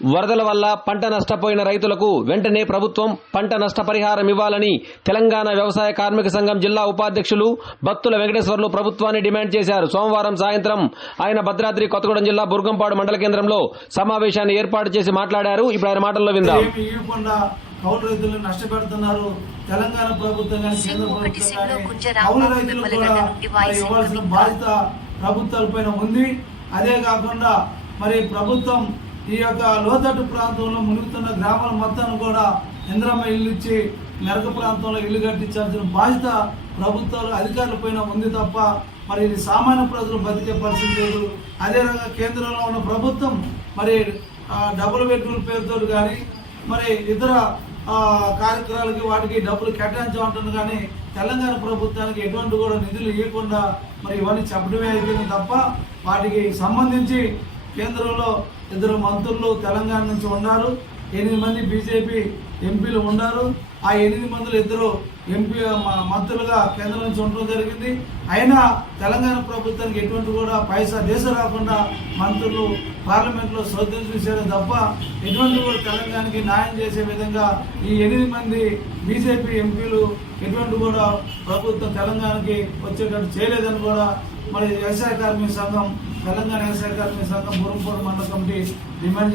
వరదల వల్ల పంట నష్టపోయిన రైతులకు వెంటనే ప్రభుత్వం పంట నష్టపరిహారం ఇవ్వాలని తెలంగాణ వ్యవసాయ కార్మిక సంఘం జిల్లా ఉపాధ్యక్షులు బత్తుల వెంకటేశ్వర్లు ప్రభుత్వాన్ని డిమాండ్ చేశారు. సోమవారం సాయంత్రం ఆయన భద్రాద్రి కొత్తగూడెం జిల్లా బుర్గంపాడు మండల కేంద్రంలో సమావేశాన్ని ఏర్పాటు చేసి మాట్లాడారు. ఇప్పుడు ఆయన మాటల్లో విందాం. కౌలు రైతులను నష్టపెడుతున్నారు. తెలంగాణ ప్రభుత్వం కానీ కేంద్ర ప్రభుత్వం కానీ కౌలు రైతులు కూడా ఇవ్వాల్సిన బాధ్యత ప్రభుత్వాలపైన ఉంది. అదే కాకుండా మరి ప్రభుత్వం ఈ యొక్క లోతట్టు ప్రాంతంలో మునుగుతున్న గ్రామాల మొత్తాన్ని కూడా ఇంద్రమ్మ ఇల్లు ఇచ్చి మెరక ప్రాంతంలో ఇల్లు కట్టించాల్సిన బాధ్యత ప్రభుత్వాలు అధికారులపైన ఉంది తప్ప మరి ఇది సామాన్య ప్రజలు బతికే పరిస్థితి లేదు. అదేవిధంగా కేంద్రంలో ఉన్న ప్రభుత్వం మరి డబుల్ బెడ్రూమ్ పేరుతో కానీ మరి ఇతర కార్యక్రమాలకి వాటికి డబ్బులు కేటాయించమంటుంది. కానీ తెలంగాణ ప్రభుత్వానికి ఎటువంటి కూడా నిధులు ఇవ్వకుండా మరి ఇవన్నీ చెప్పడమే అయిపోయింది తప్ప వాటికి సంబంధించి కేంద్రంలో 2 మంత్రులు తెలంగాణ నుంచి ఉన్నారు. 8 మంది బీజేపీ ఎంపీలు ఉన్నారు. ఆ 8 మందిలో 2 ఎంపీ మంత్రులుగా కేంద్రం నుంచి ఉండడం జరిగింది. అయినా తెలంగాణ ప్రభుత్వానికి ఎటువంటి కూడా పైసా దేశ రాకుండా మంత్రులు పార్లమెంట్లో శోధన చూశారు తప్ప ఎటువంటి కూడా తెలంగాణకి న్యాయం చేసే విధంగా ఈ 8 మంది బీజేపీ ఎంపీలు ఎటువంటి కూడా ప్రభుత్వం తెలంగాణకి వచ్చేటట్టు చేయలేదని కూడా మరి వ్యవసాయ కార్మిక సంఘం తెలంగాణ వ్యవసాయ కార్మిక సంఘం బుర్గంపాడు మండల కమిటీ డిమాండ్